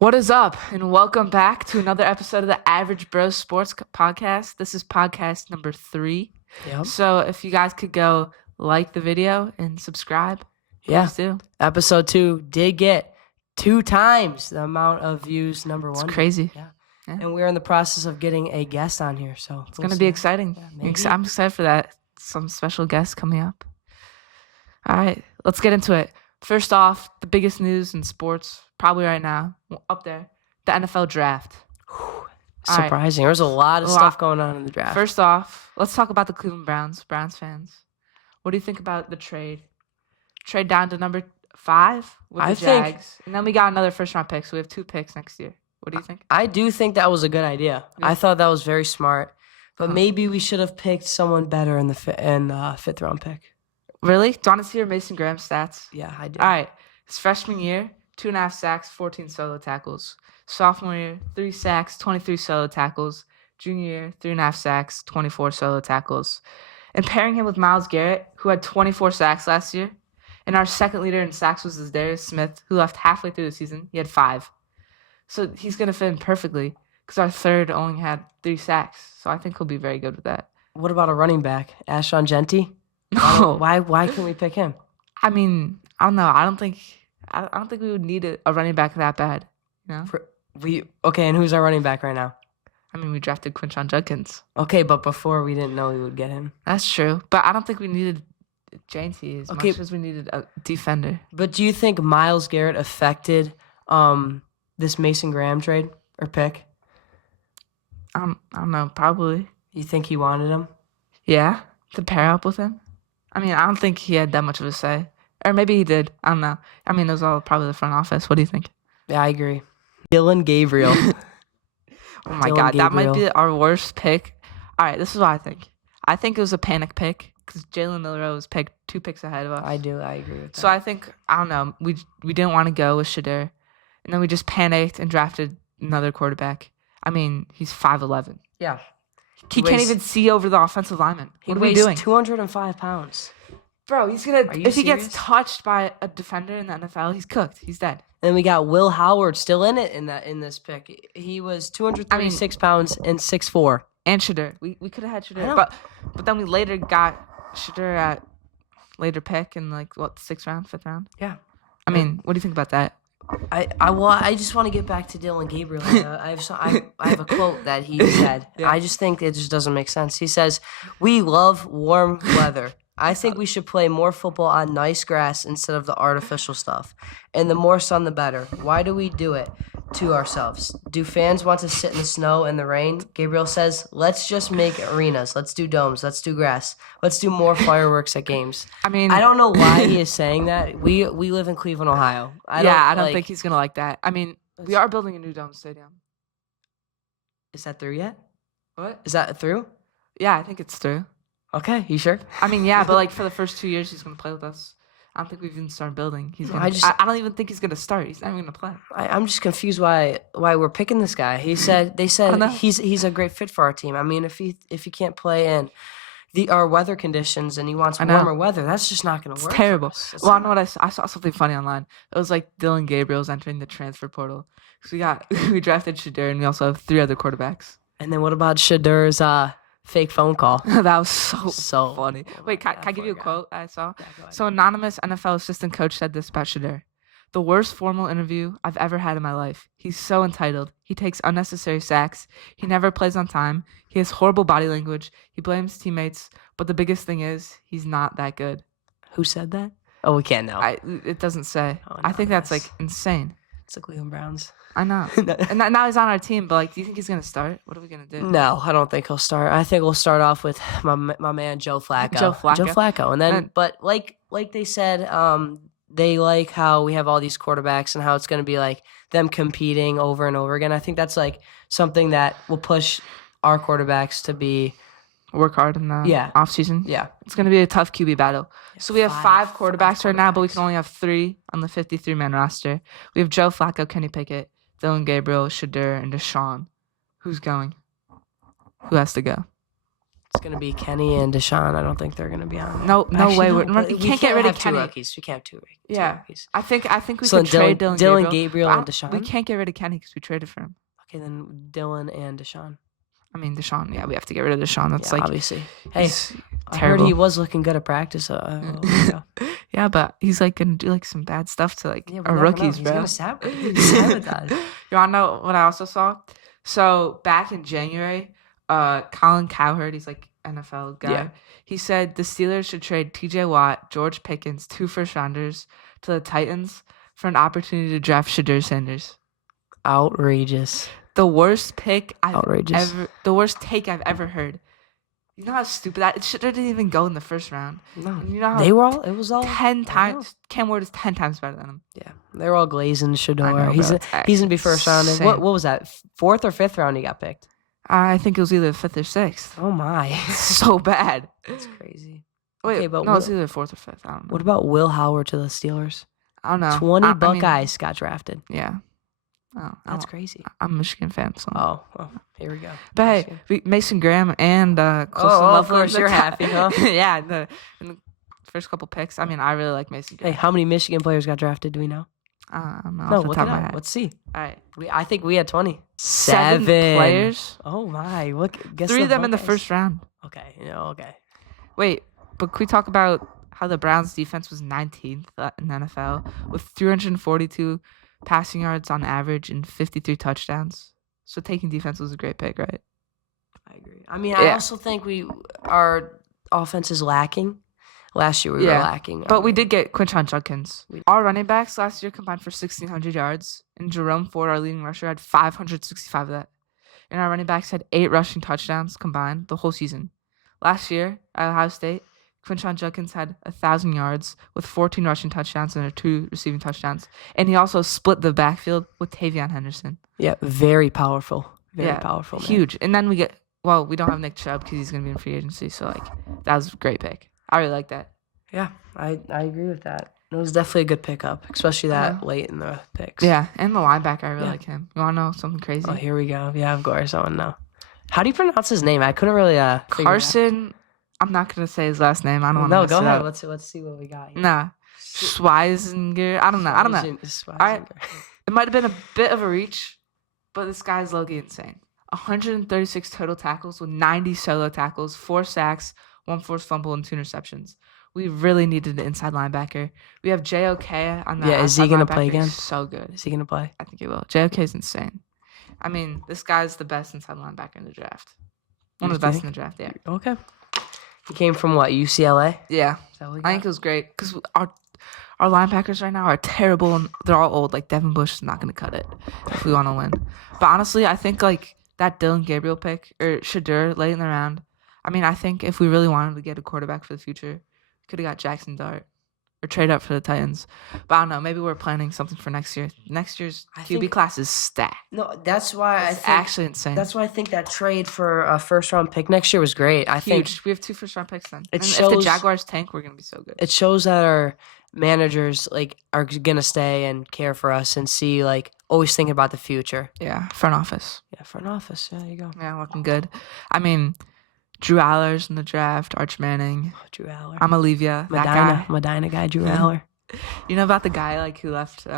What is up, and welcome back to another episode of the Average Bros Sports Podcast. This is podcast number 3. Yep. So if you guys could go like the video and subscribe, Yeah. please do. Episode 2 did get 2 times the amount of views number 1. It's crazy. Yeah. Yeah. And we're in the process of getting a guest on here, so It's going to be exciting. Yeah, maybe. I'm excited for that. Some special guests coming up. All right, let's get into it. First off, the biggest news in sports, probably right now, up there, the NFL draft. All right. Surprising. There's a lot of A stuff lot. going on in the draft. First off, let's talk about the Cleveland Browns fans. What do you think about the trade? Trade down to number 5 with the I think- Jags. And then we got another first-round pick, so we have 2 picks next year. What do you think? I do think that was a good idea. Yeah. I thought that was very smart. But Huh. maybe we should have picked someone better in the 5th round pick. Really? Do you want to see your Mason Graham stats? Yeah, I do. All right. His freshman year, 2.5 sacks, 14 solo tackles. Sophomore year, 3 sacks, 23 solo tackles. Junior year, 3.5 sacks, 24 solo tackles. And pairing him with Myles Garrett, who had 24 sacks last year. And our second leader in sacks was Darius Smith, who left halfway through the season. He had 5. So he's going to fit in perfectly because our third only had 3 sacks. So I think he'll be very good with that. What about a running back? Ashon Genty? No. Why couldn't we pick him? I mean, I don't know. I don't think we would need a running back that bad. You know? Okay, and who's our running back right now? I mean, we drafted Quinshon Judkins. Okay, but before we didn't know we would get him. That's true. But I don't think we needed JT as Okay. much as we needed a defender. But do you think Myles Garrett affected this Mason Graham trade or pick? I don't know. Probably. You think he wanted him? Yeah. To pair up with him. I mean, I don't think he had that much of a say. Or maybe he did. I don't know. I mean, it was all probably the front office. What do you think? Yeah, I agree. Dylan Gabriel. Oh my Dylan God. That might Gabriel. be our worst pick. All right. This is what I think. I think it was a panic pick because Jalen Milroe was picked 2 picks ahead of us. I agree with that. So I think, I don't know, we didn't want to go with Shadur. And then we just panicked and drafted another quarterback. I mean, he's 5'11". yeah. He can't weighs- even see over the offensive lineman. He What are we weighs doing? 205 pounds. Bro, he's going Are to, you if he gets serious? touched by a defender in the NFL, he's cooked. He's dead. And we got Will Howard still in it in this pick. He was 236 pounds and 6'4". And Shadur. We could have had I Shadur. know. But then we later got Shadur at later pick in like, what, 6th round, 5th round? Yeah. I mean, what do you think about that? I just want to get back to Dylan Gabriel. I have a quote that he said. Yeah. I just think it just doesn't make sense. He says, "We love warm weather. I think we should play more football on nice grass instead of the artificial stuff. And the more sun, the better. Why do we do it to ourselves? Do fans want to sit in the snow and the rain?" Gabriel says, "Let's just make arenas. Let's do domes. Let's do grass. Let's do more fireworks at games." I mean, I don't know why he is saying that. We live in Cleveland, Ohio. I don't think he's going to like that. I mean, we are building a new dome stadium. Is that through yet? What? Is that through? Yeah, I think it's through. Okay, you sure? I mean, yeah, but like for the first 2 years, he's gonna play with us. I don't think we've even started building. He's No, gonna. I don't even think he's gonna start. He's not even gonna play. I'm just confused why we're picking this guy. They I said don't know. he's a great fit for our team. I mean, if he can't play in our weather conditions and he wants I know. warmer weather, that's just not going to It's work. for terrible. us. It's Well, I not- know what I saw something funny online. It was like Dylan Gabriel's entering the transfer portal. So we drafted Shadur and we also have 3 other quarterbacks. And then what about Shadur's fake phone call? That was so So funny. Wait, can that I give you a poor guy. quote I saw? Yeah, go ahead. So anonymous NFL assistant coach said this about Shadur. "The worst formal interview I've ever had in my life. He's so entitled. He takes unnecessary sacks. He never plays on time. He has horrible body language. He blames teammates. But the biggest thing is, he's not that good." Who said that? Oh, we can't know. It doesn't say. Oh, I think that's like anonymous. insane. It's the Cleveland Browns. I know. And now he's on our team, but like, do you think he's going to start? What are we going to do? No, I don't think he'll start. I think we'll start off with my man Joe Flacco. Joe Flacco. and then And- but like they said, they like how we have all these quarterbacks and how it's going to be like them competing over and over again. I think that's like something that will push our quarterbacks to be Work hard in the Yeah. offseason. yeah. It's going to be a tough QB battle. So we have 5 quarterbacks right now, but we quarterbacks. can only have 3 on the 53-man roster. We have Joe Flacco, Kenny Pickett, Dylan Gabriel, Shadur, and Deshaun. Who's going? Who has to go? It's gonna be Kenny and Deshaun. I don't think they're gonna be on. No Actually, way. no, We but can't get rid of have Kenny. two rookies. We can't have two Yeah. rookies. I think we So could trade Dylan Gabriel but and Deshaun? We can't get rid of Kenny because we traded for him. Okay, then Dylan and Deshaun. I mean, Deshaun. Yeah, we have to get rid of Deshaun. That's Yeah, like obviously. Hey, he's I heard terrible. he was looking good at practice. Yeah, but he's like gonna do like some bad stuff to like Yeah, our rookies, He's bro. gonna sabotage. You wanna know what I also saw? So back in January, Colin Cowherd, he's like NFL guy. Yeah. He said the Steelers should trade T.J. Watt, George Pickens, 2 first-rounders to the Titans for an opportunity to draft Shadur Sanders. Outrageous. The worst pick Outrageous. the worst take I've ever heard. You know how stupid that it didn't even go in the first round. No, And you know how it was all 10 I times Cam Ward is 10 times better than him. Yeah, they were all glazing Shador. I know, he's bro. he's gonna be first round. Insane. What was that? 4th or 5th round he got picked? I think it was either 5th or 6th. Oh my, So bad. that's crazy. Wait, Okay, but no, it's Will- either 4th or 5th. I don't know. What about Will Howard to the Steelers? I don't know. 20 I mean, Buckeyes got drafted. yeah. Oh, That's crazy. I'm a Michigan fan, so. Oh, here we go. But hey, Michigan. Mason Graham and Colson of Loveland, course you're happy, huh? Yeah, in the first couple picks. I mean, I really like Mason Hey, Graham. how many Michigan players got drafted? Do we know? I don't know No, off the look top it of my up. head. Let's see. All right. I think we had 20. 7 players. Oh my! Look, guess 3 of them in the Buckeyes. first round. Okay, okay. Wait, but can we talk about how the Browns defense was 19th in the NFL with 342 passing yards on average and 53 touchdowns? So taking defense was a great pick, right? I agree. I mean, I Yeah. also think our offense is lacking. Last year we were Yeah, lacking. But we did get Quinton Judkins. Our running backs last year combined for 1,600 yards, and Jerome Ford, our leading rusher, had 565 of that. And our running backs had 8 rushing touchdowns combined the whole season. Last year at Ohio State, Quinton Judkins had 1,000 yards with 14 rushing touchdowns and 2 receiving touchdowns. And he also split the backfield with Tavion Henderson. Yeah, very powerful. Very Yeah, powerful. Man. Huge. And then we don't have Nick Chubb because he's going to be in free agency. So, like, that was a great pick. I really like that. Yeah, I agree with that. It was definitely a good pickup, especially that late in the picks. Yeah, and the linebacker, I really Yeah. like him. You want to know something crazy? Oh, here we go. Yeah, of course. I want to know. How do you pronounce his name? I couldn't really figure it out. Carson, I'm not going to say his last name. I don't want to No, mess go it ahead. up. Let's see what we got. Here. Nah. Schweizinger. I don't know. Schweizinger. It might have been a bit of a reach, but this guy's low-key insane. 136 total tackles with 90 solo tackles, 4 sacks, 1 forced fumble, and 2 interceptions. We really needed an inside linebacker. We have JOK on the Yeah, is he outside gonna linebacker. play again? He's so good. Is he gonna play? I think he will. JOK is insane. I mean, this guy's the best inside linebacker in the draft. One You of the best think? in the draft, yeah. Okay. He came from what? UCLA. Yeah. Is that what he I think got? it was great because our linebackers right now are terrible and they're all old. Like Devin Bush is not going to cut it if we want to win. But honestly, I think like that Dylan Gabriel pick or Shadur late in the round. I mean, I think if we really wanted to get a quarterback for the future, we could have got Jackson Dart or trade up for the Titans. But I don't know. Maybe we're planning something for next year. Next year's I QB think- class is stacked. No, that's why It's actually insane. That's why I think that trade for a first round pick next year was great. I think huge. We have 2 first-round picks then. It And if the shows- Jaguars tank, we're going to be so good. it shows that our managers are gonna stay and care for us and see always thinking about the future. Yeah, front office. Yeah, front office. Yeah, there you go. Yeah, looking good. I mean, Drew Aller's in the draft, Arch Manning. Oh, Drew Aller. I'm Olivia, that guy. Medina guy, Drew Yeah. Aller. You know about the guy who left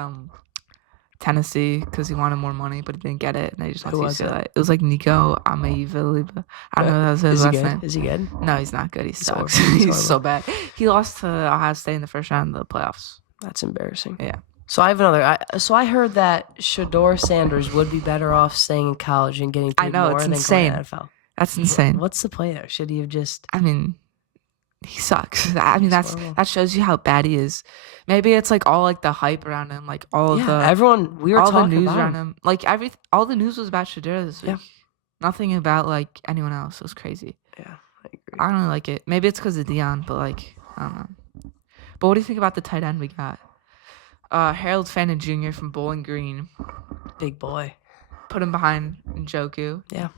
Tennessee because he wanted more money, but he didn't get it, and they just went Who to was UCLA. It was like Nico Amaiva. I don't know if that was his Is he last good? name. Is he good? No, he's not good. He He's sucks. horrible. He's He's so bad. He lost to Ohio State in the first round of the playoffs. That's embarrassing. Yeah. So I have another. So I heard that Shador Sanders would be better off staying in college and getting paid I know, more it's than insane. going to NFL. That's insane. What's the play there? Should he have just? I mean, he sucks. I mean, He's horrible. that shows you how bad he is. Maybe it's like all the hype around him, like all of the everyone. We were all the talking news about around him. him. Like all the news was about Shadur this week. Yeah. Nothing about like anyone else. It was crazy. Yeah, I agree. I don't really like it. Maybe it's because of Dion, but like I don't know. But what do you think about the tight end we got? Harold Fannin Jr. from Bowling Green. Big boy. Put him behind Njoku. Yeah.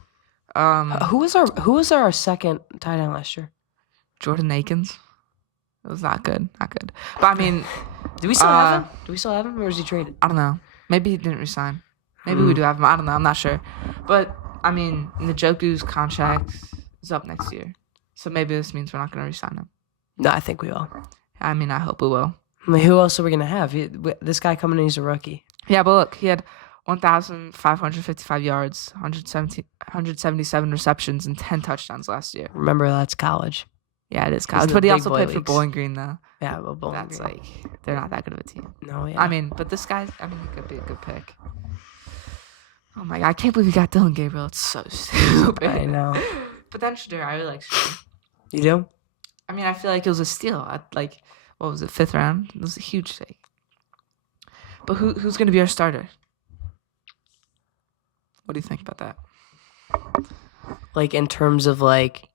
Um, Who was our second tight end last year? Jordan Akins. It was not good. Not good. But I mean, Do we still have him? Do we still have him, or is he traded? I don't know. Maybe he didn't resign. Maybe we do have him. I don't know. I'm not sure. But I mean, Njoku's contract is up next year. So maybe this means we're not going to re-sign him. No, I think we will. I mean, I hope we will. I mean, who else are we gonna have? This guy coming in, he's a rookie. Yeah, but look, he had 1,555 yards, 177 receptions, and 10 touchdowns last year. Remember, that's college. Yeah, it is in college. the But he big also boy played for leagues. Bowling Green, though. Yeah, well, Bowling That's Green. like, they're not that good of a team. No, yeah. I mean, but this guy, I mean, he could be a good pick. Oh my God, I can't believe we got Dylan Gabriel. It's so stupid. I know. But then Shadur, I really like Shadur. You do? I mean, I feel like it was a steal at like, what was it, 5th round? It was a huge take. But who's going to be our starter? What do you think about that? Like in terms of like,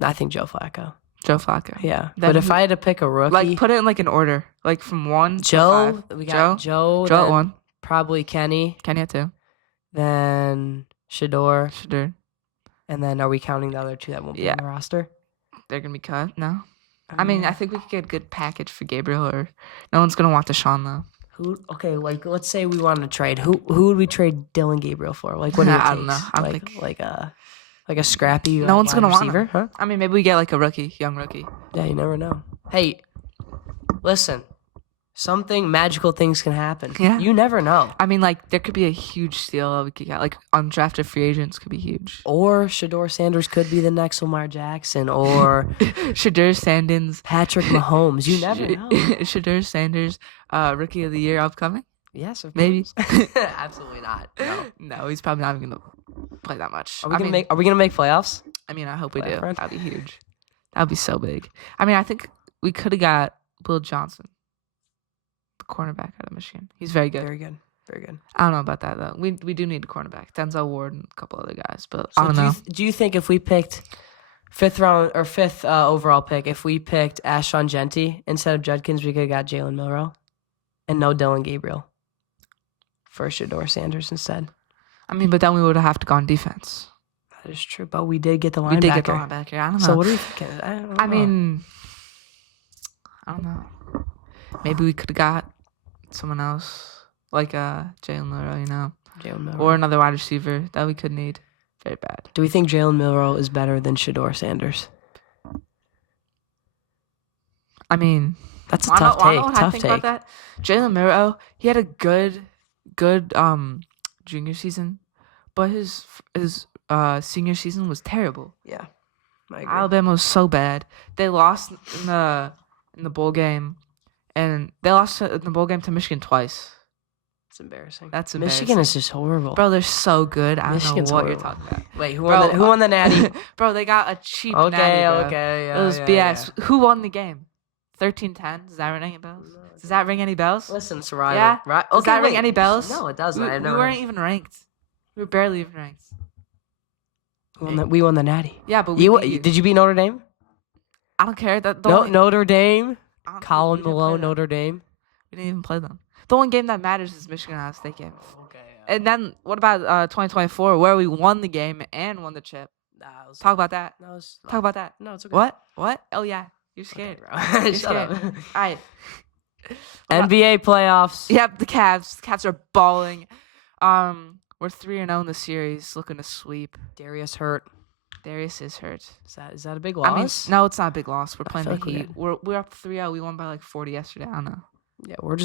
I think Joe Flacco. Joe Flacco. Yeah, Then but if who- I had to pick a rookie, Like, put it in like an order, like from 1 Joe, to 5. we got Joe. Joe at then 1. Probably Kenny. Kenny at 2. Then Shador, Shadur. and then are we counting the other two that won't be Yeah. on the roster? They're going to be cut? No? I mean, I think we could get a good package for Gabriel, or no one's going to want Deshaun, though. who? Okay, like let's say we wanted to trade. Who would we trade Dylan Gabriel for? Like what do you I don't know. I don't like think- like a scrappy. No one's wide going to want receiver, him. huh? I mean, maybe we get like a rookie, young rookie. Yeah, you never know. Hey, listen, magical things can happen. Yeah. You never know. I mean, like, there could be a huge steal that we could get. Like, undrafted free agents could be huge. Or Shador Sanders could be the next Lamar Jackson, or Shadur Sanders. Patrick Mahomes. You never know. Shadur Sanders, rookie of the year upcoming? Yes, of Maybe. course. Absolutely not. No. No, he's probably not even going to play that much. Are we gonna make playoffs? I mean, I hope we do. Playoff run? That'd be huge. That'd be so big. I mean, I think we could have got Will Johnson, the cornerback out of Michigan. He's very good. Very good. Very good. I don't know about that, though. We do need a cornerback. Denzel Ward and a couple other guys, but So I don't know. Do you think if we picked fifth overall pick, if we picked Ashon Genty instead of Judkins, we could have got Jalen Milrow and no Dylan Gabriel for Shador Sanders instead? I mean, but then we would have to go on defense. That is true, but we did get the linebacker. We did get the linebacker. I don't know. So what do you think? I don't know. I mean, I don't know. Maybe we could have got someone else, like Jalen Milrow, you know, Jalen Milrow. or another wide receiver that we could need very bad. Do we think Jalen Milrow is better than Shador Sanders? I mean, That's a wanna- tough wanna take. know what I Tough think take. about that? Jalen Milrow, he had a good junior season, but his senior season was terrible. Yeah, I agree. Alabama was so bad. They lost in the bowl game, and they lost in the bowl game to Michigan twice. It's embarrassing. That's Michigan is just horrible. Bro, they're so good. I Michigan's don't know what you're horrible. talking about. Wait, who Bro, won the Natty? Bro, they got a cheap Okay, natty, bro. okay, yeah. It was yeah, BS. yeah. Who won the game? 13-10? Does that ring any bells? Does that ring any bells? Listen, it's a rival. Yeah? Right? Does Okay, that ring wait. any bells? No, it doesn't. We, I've we never weren't even ranked. We were barely even ranked. We won the Natty. Yeah, but we You beat you. did you beat Notre Dame? I don't care. The No, only- Notre Dame. I don't- Colin we didn't play Malone, them. Notre Dame. We didn't even play them. The only game that matters is Michigan Ohio State game. Okay. And then what about 2024, where we won the game and won the chip? Talk about that. Talk about that. No, it's okay. What? What? Oh yeah, you're scared. bro? You're Shut up. scared. All right. What about- NBA playoffs. Yep, the Cavs. The Cavs are balling. We're 3-0 in the series, looking to sweep. Darius hurt. Darius is hurt. Is that a big loss? I mean, no, it's not a big loss. We're I playing feel the like we're Heat. We're up 3-0. We won by like 40 yesterday. I don't know. Yeah, we're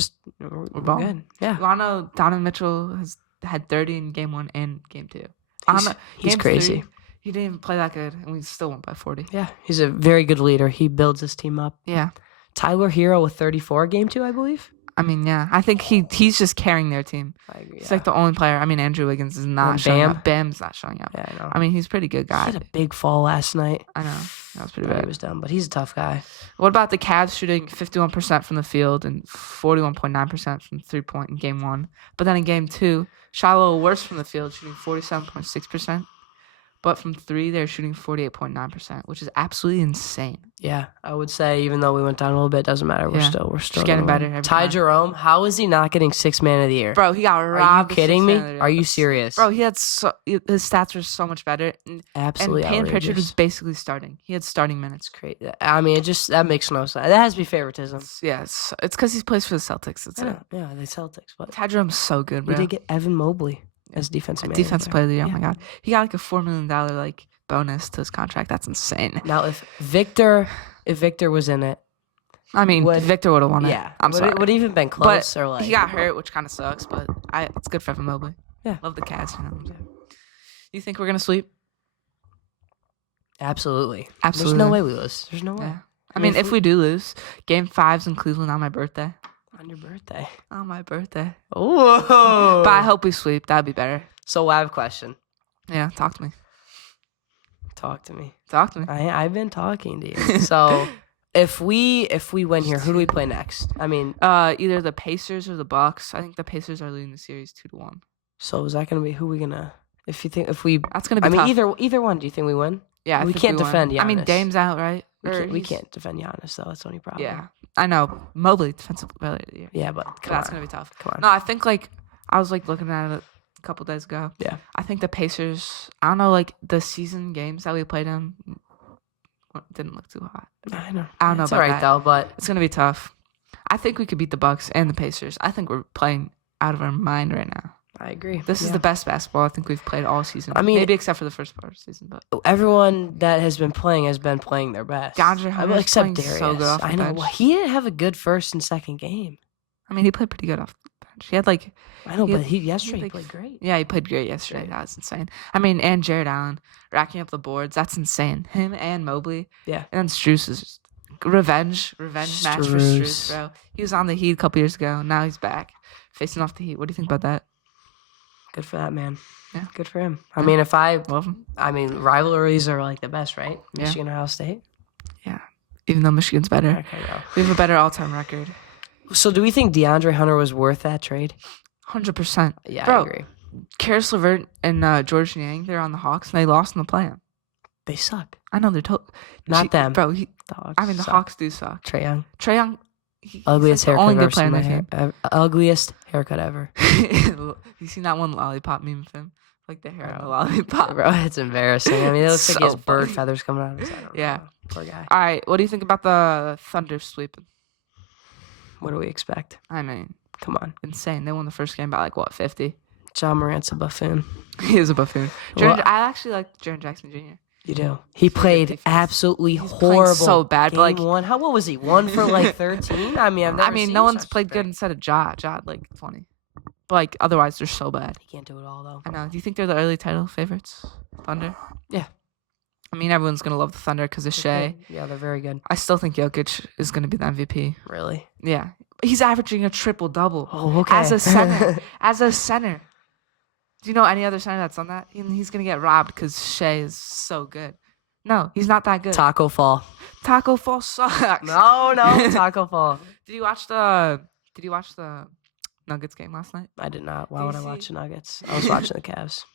balling. good. Yeah, You wanna know Donovan Mitchell has had 30 in game 1 and game 2. I don't know, he's game crazy. 3, he didn't even play that good, and we still won by 40. Yeah, he's a very good leader. He builds his team up. Yeah. Tyler Hero with 34 game 2, I believe. I mean, yeah. I think he's just carrying their team. I agree. He's like the only player. I mean, Andrew Wiggins is not And showing Bam? up. Bam's not showing up. Yeah, I know. I mean, he's a pretty good He guy. had a big fall last night. I know. That was pretty He bad. was dumb, but he's a tough guy. What about the Cavs shooting 51% from the field and 41.9% from 3-point in game 1? But then in game 2, shot a little worse from the field, shooting 47.6%. But from 3, they're shooting 48.9%, which is absolutely insane. Yeah, I would say even though we went down a little bit, doesn't matter. We're Yeah. still getting gonna better win. every Ty time. Jerome, how is he not getting 6th man of the year? Bro, he got Are you robbed. of kidding me? 6 out of the Are you Rams. serious? Bro, he had his stats were so much better. And Absolutely Payne Pritchard outrageous. was basically starting. He had starting minutes. Great. I mean, that makes no sense. That has to be favoritism. Yeah, it's because he plays for the Celtics. That's it. Yeah, the Celtics. But Ty Jerome's so good, we bro. did get Evan Mobley as defensive manager. Defensive player of the year. Oh Yeah. my god, he got like a $4 million like bonus to his contract. That's insane. Now, if Victor was in it, I mean, Victor would have won it. yeah, I'm sorry. would even been close or like He got hurt, which kind of sucks, but it's good for Evan Mobley. Yeah. Love the Cats, you know. You think we're going to sweep? Absolutely. Absolutely. There's no way we lose. There's no way. Yeah. I mean, if we do lose, Game 5's in Cleveland on my birthday. On your birthday. On my birthday. Oh. But I hope we sweep. That'd be better. So I have a question. Yeah, talk to me. Talk to me. Talk to me. I've been talking to you. So if we win here, who do we play next? I mean, either the Pacers or the Bucks. I think the Pacers are leading the series 2-1. so is that gonna be who we gonna? If That's gonna be. I mean, tough. either one. Do you think we win? Yeah, we think can't won. defend Giannis. I mean, Dame's out, right? We can't defend Giannis though. That's the only problem. Yeah, I know. Mobley, defensive player of the year. Yeah, but That's gonna be tough. Come on. No, I think I was looking at it a couple days ago. Yeah. I think the Pacers. I don't know, the season games that we played in didn't look too hot. I know. I don't know It's about alright that. though, but It's gonna be tough. I think we could beat the Bucks and the Pacers. I think we're playing out of our mind right now. I agree. This is the best basketball I think we've played all season. I mean- maybe except for the first part of the season, but everyone that has been playing their best. DeAndre Hunter's except playing Darius. so good off the I know. bench. Well, he didn't have a good first and second game. I mean, he played pretty good off the bench. He had I know, He but had- yesterday he like, played great. yeah, he played great yesterday. Great. That was insane. I mean, and Jared Allen racking up the boards. That's insane. Him and Mobley. Yeah. And then Strus is revenge match for Strus, bro. He was on the Heat a couple years ago. Now he's back facing off the Heat. What do you think about that? Good for that man. Yeah. Good for him. Yeah. I mean, if Love him. rivalries are like the best, right? Yeah. Michigan, Ohio State. Even though Michigan's better. Okay, no. We have a better all-time record. So, do we think DeAndre Hunter was worth that trade? 100%. Yeah, Bro. I agree. Karis LeVert and George Niang, they're on the Hawks, and they lost in the play-in. They suck. I know they're Not them. Bro, The Hawks. I mean, the suck. Hawks do suck. Trae Young. Trae Young, Ugliest the haircut only I've good ever player seen in in the my game. ugliest haircut ever. You seen that one lollipop meme of him? Like the hair on the Bro. lollipop. Bro, it's embarrassing. I mean, it looks like he So has bird funny. feathers coming out of his head. I don't Yeah. know. Poor guy. All right, what do you think about the Thunder sweeping? What do we expect? I mean, Come on. insane. They won the first game by 50? John Morant's a buffoon. He is a buffoon. Well- I actually like Jaren Jackson Jr. You do. He played defense. absolutely He's playing horrible. so bad, but, Game one. What was he? 1 for 13? I mean, I've never seen no one's such played a good thing. instead of Ja. Ja had 20. But otherwise, they're so bad. He can't do it all though. I know. Do you think they're the early title favorites? Thunder? Yeah. I mean, everyone's going to love the Thunder because of Shea. Yeah, they're very good. I still think Jokic is going to be the MVP. Really? Yeah. He's averaging a triple-double. Oh, okay. As a center. As a center. Do you know any other center that's on that? And he's going to get robbed because Shea is so good. No, he's not that good. Taco Fall. Taco Fall sucks. No, Taco Fall. Did you watch the Nuggets game last night? I did not. Why Do you would I see- watch the Nuggets? I was watching the Cavs.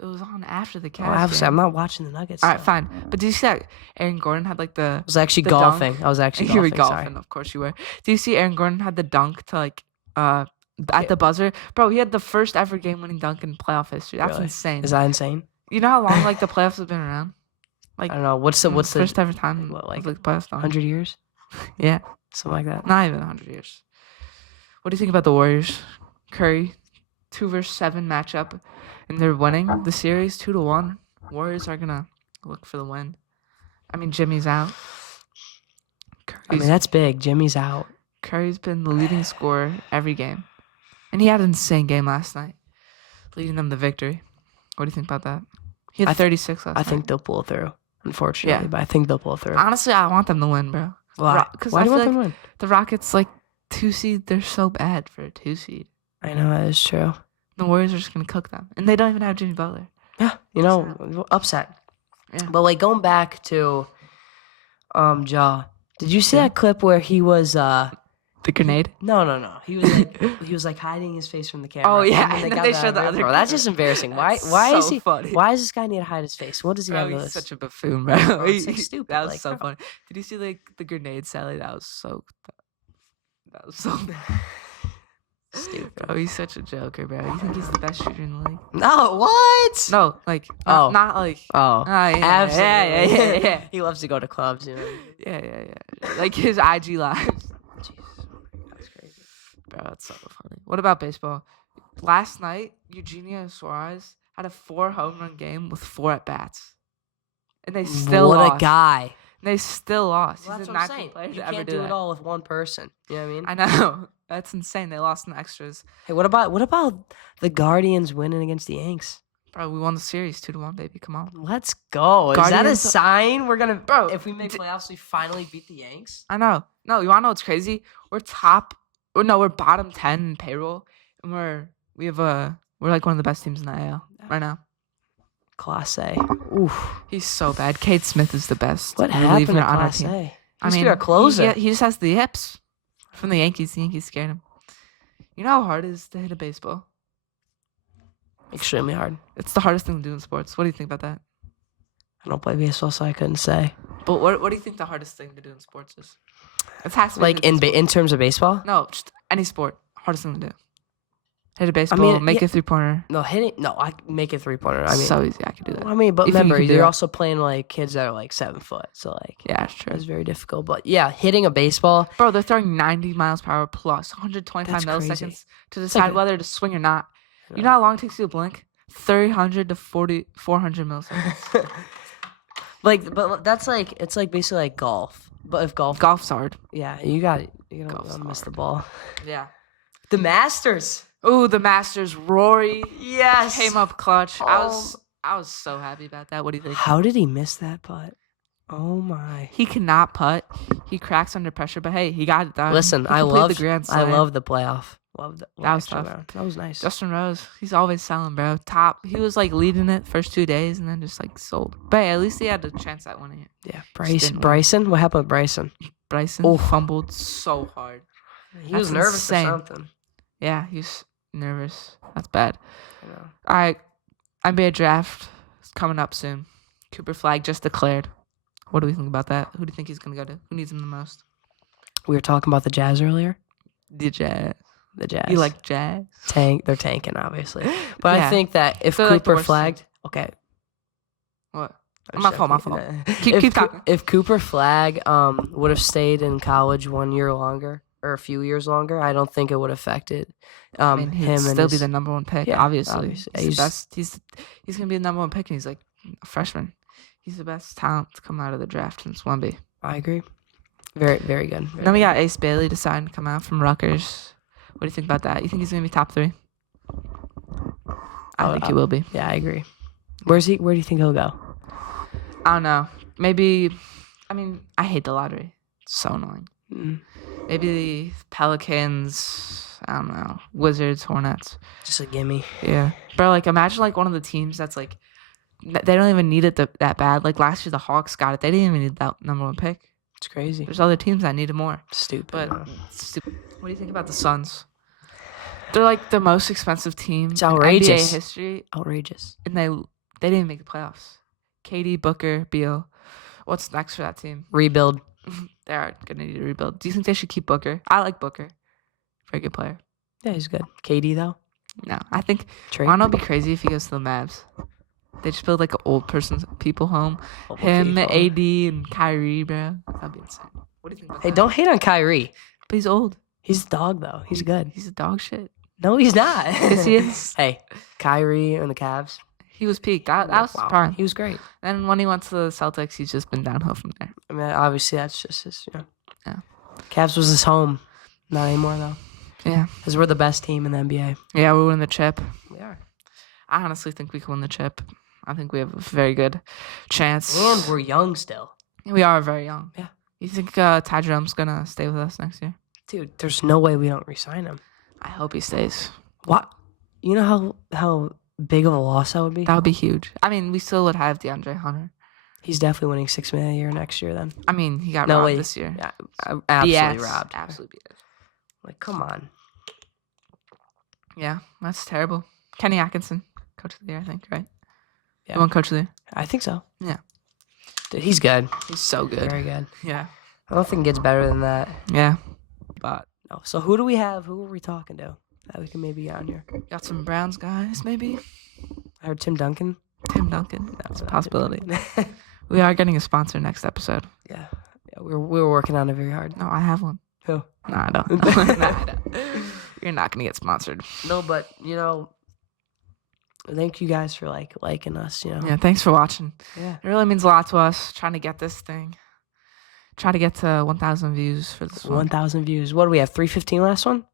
It was on after the Oh, Cavs obviously, game. I'm not watching the Nuggets. All right, though. fine. But did you see that Aaron Gordon had the I was actually The dunk. golfing. I was actually you were golfing. golfing, Sorry. of course you were. Do you see Aaron Gordon had the dunk to at the buzzer? Bro, he had the first ever game winning dunk in playoff history. That's Really? insane. Is that insane? You know how long the playoffs have been around? I don't know. What's the first ever time what, like like, the playoffs done? 100 years? Yeah. Something like that. Not even 100 years. What do you think about the Warriors? Curry, 2 versus 7 matchup, and they're winning the series 2-1. Warriors are gonna look for the win. I mean, Jimmy's out. I mean, that's big. Jimmy's out. Curry's been the leading scorer every game, and he had an insane game last night, leading them to victory. What do you think about that? He had 36 last I night. think they'll pull through, unfortunately. Yeah. But I think they'll pull through. Honestly, I want them to win, bro. Why? Because Why I do you feel want them like to win? the Rockets 2 seed. They're so bad for a 2 seed. I know that is true. The Warriors are just gonna cook them, and they don't even have Jimmy Butler. Yeah, upset. Yeah. But going back to Ja, did you see that clip where he was The grenade. No. He was hiding his face from the camera. Oh, yeah, And and then got they that showed the on other video. Bro, that's camera. just embarrassing. That's Why is so he funny. Why does this guy need to hide his face? What does he have Bro, with he's this? such a buffoon, bro. Bro, it's, like, stupid. That was Like, so bro. funny. Did you see the grenade, Sally? That was so Stupid. Bro, he's such a joker, bro. You think he's the best shooter in the league? No, what? No, Oh. not like. Oh, Yeah, absolutely. yeah. He loves to go to clubs, you know. Yeah. Like his IG lives. That's crazy. Bro, that's so funny. What about baseball? Last night, Eugenio Suarez had a 4 home run game with 4 at bats. and they still what lost. a guy. They still lost. Well, He's that's the what I'm 19th saying. player You to ever can't do do that. it all with one person. You know what I mean? I know. That's insane. They lost in extras. Hey, what about the Guardians winning against the Yanks? Bro, we won the series 2-1, baby. Come on. Let's go. Is that a Guardians- sign we're gonna Bro, if we make playoffs we finally beat the Yanks? I know. No, you wanna know what's crazy? We're bottom 10 in payroll, and we're like one of the best teams in the AL right now. Class A. Oof. He's so bad. Cade Smith is the best. What reliever happened to on our Class team. A? I mean, our closer. he just has the hips from the Yankees. The Yankees scared him. You know how hard it is to hit a baseball? Extremely hard. It's the hardest thing to do in sports. What do you think about that? I don't play baseball, so I couldn't say. But what do you think the hardest thing to do in sports is? It has to be Like in terms of baseball? no, just any sport. Hardest thing to do. Hit a baseball, make yeah. a 3-pointer. No, hitting. No, I make it 3-pointer. I mean, So easy. I could do that. I mean, but You think you remember, could do you're it? also playing like kids that are like 7 foot, so like Yeah, it's true. it's very difficult. But yeah, hitting a baseball. Bro, they're throwing 90 miles per hour plus 125 That's milliseconds crazy. to like decide a- whether to swing or not. Yeah. You know how long it takes you to blink? 300 to 400 milliseconds. but that's like it's like basically like golf. But if golf, Golf's hard. yeah, you got it. You Golf's don't miss the hard. ball. Yeah. The Masters. Ooh, the Masters. Rory Yes. came up clutch. I Oh. was so happy about that. What do you think? How did he miss that putt? Oh my. He cannot putt. He cracks under pressure, but hey, he got it done. Listen, He I completed love the Grand I Slam. love the playoff. Love the That was extra tough. round. That was nice. Justin Rose. He's always selling, bro. Top. He was like leading it first 2 days and then just like sold. But hey, at least he had a chance at winning it. yeah, didn't win. Bryson. What happened with Bryson? Bryson Oh. fumbled so hard. He That's was nervous insane. or something. Yeah, he's nervous. That's bad. You know. All right, NBA draft is coming up soon. Cooper Flag just declared. What do we think about that? Who do you think he's gonna go to? Who needs him the most? We were talking about the Jazz earlier. The Jazz. The Jazz. You like Jazz? They're tanking, obviously. But Yeah. I think that if They're like the Cooper worst flagged, okay. What? I'm My just fault, my joking. fault. Keep talking. If Cooper Flag would have stayed in college 1 year longer or a few years longer, I don't think it would have affected I mean, he'd him and still be his, the number one pick. Yeah, obviously, obviously. he's the best. He's gonna be the number one pick, and he's like a freshman. He's the best talent to come out of the draft since Wemby. I agree. Very, very good. Very Then we good. got Ace Bailey deciding to come out from Rutgers. What do you think about that? You think he's gonna be top 3? I think he will be. Yeah, I agree. Where do you think he'll go? I don't know. Maybe. I mean, I hate the lottery. It's so annoying. Mm, Maybe the Pelicans. I don't know. Wizards, Hornets. just a gimme. Yeah. But like, imagine like one of the teams that's like, they don't even need it that bad. Like last year, the Hawks got it. They didn't even need that number one pick. It's crazy. There's other teams that need it more. Stupid. But huh? it's stupid. What do you think about the Suns? They're like the most expensive team It's in outrageous. NBA history, Outrageous. and they didn't make the playoffs. KD, Booker, Beal. What's next for that team? Rebuild. They are gonna need to rebuild. Do you think they should keep Booker? I like Booker. Very good player. Yeah, he's good. KD though. No, I think Trade. Ronald would be crazy if he goes to the Mavs. They just build like an old person's people home. Old Him, people. AD, and Kyrie, bro. That'd be insane. What do you think about Hey, that? don't hate on Kyrie. But he's old. He's a dog though. He's good. He's a dog shit. No, he's not. Yes, he is. Hey, Kyrie and the Cavs. He was peak. That was Wow. prime. He was great. And when he went to the Celtics, he's just been downhill from there. I mean, obviously that's just his. Yeah. Cavs was his home. Not anymore though. Yeah. Because we're the best team in the NBA. Yeah, we win the chip. We are. I honestly think we can win the chip. I think we have a very good chance. And we're young still. We are very young. Yeah. You think Ty Jerome's going to stay with us next year? Dude, there's no way we don't re-sign him. I hope he stays. What? You know how big of a loss that would be? That would be huge. I mean, we still would have DeAndre Hunter. He's definitely winning $6 million a year next year then. I mean, he got No robbed way. this year. Yeah, absolutely BS. robbed. Absolutely BS. Like, come on. Yeah, that's terrible. Kenny Atkinson, coach of the year, I think, right? Yeah. He won coach of the year. I think so. Yeah. Dude, he's good. He's so good. Very good. Yeah. I don't think it gets better than that. Yeah. But No. So who do we have? Who are we talking to that we can maybe get on here? got some Browns guys, maybe. I heard Tim Duncan. Tim Duncan. That's a possibility. yeah. We are getting a sponsor next episode. Yeah, we're working on it very hard. No, I have one. Who? No, I don't. No, I don't. You're not going to get sponsored. No, but you know, Thank you guys for liking us. Yeah, thanks for watching. Yeah. It really means a lot to us trying to get this thing. Try to get to 1,000 views for this one. 1,000 views. What do we have? 315 last one.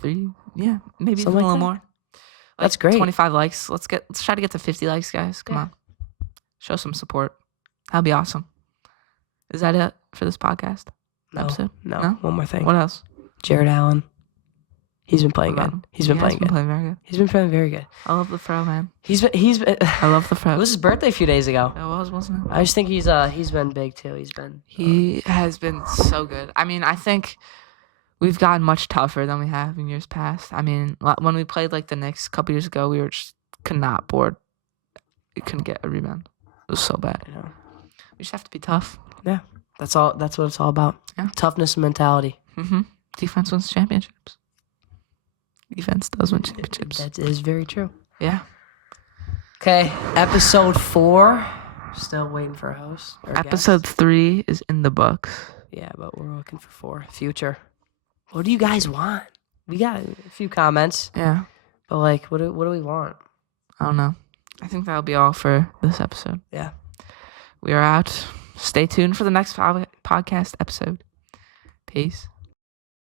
3, yeah, maybe Something even a little like that. more. That's great. 25 likes. Let's try to get to 50 likes, guys. Come on, show some support. That'd be awesome. Is that it for this podcast episode? No. One more thing. What else? Jared Allen. He's been playing What good. about him? He's been He playing has been good. playing very good. He's been playing very good. I love the Fro, man. He's been. I love the Fro. It was his birthday a few days ago. It was, wasn't it? I just think he's been big too. He has been so good. I mean, I think we've gotten much tougher than we have in years past. I mean, when we played the Knicks a couple years ago, we were just could not board. We couldn't get a rebound. It was so bad. We just have to be tough. Yeah. That's all. That's what it's all about. Yeah. Toughness and mentality. Mm-hmm. Defense wins championships. Defense does win championships. That is very true. Yeah. Okay, episode 4. Still waiting for a host. or a guest. Episode 3 is in the books. Yeah, but we're looking for 4. Future. What do you guys want? We got a few comments, Yeah. but what do we want? I don't know. I think that'll be all for this episode. Yeah. We are out. Stay tuned for the next podcast episode. Peace.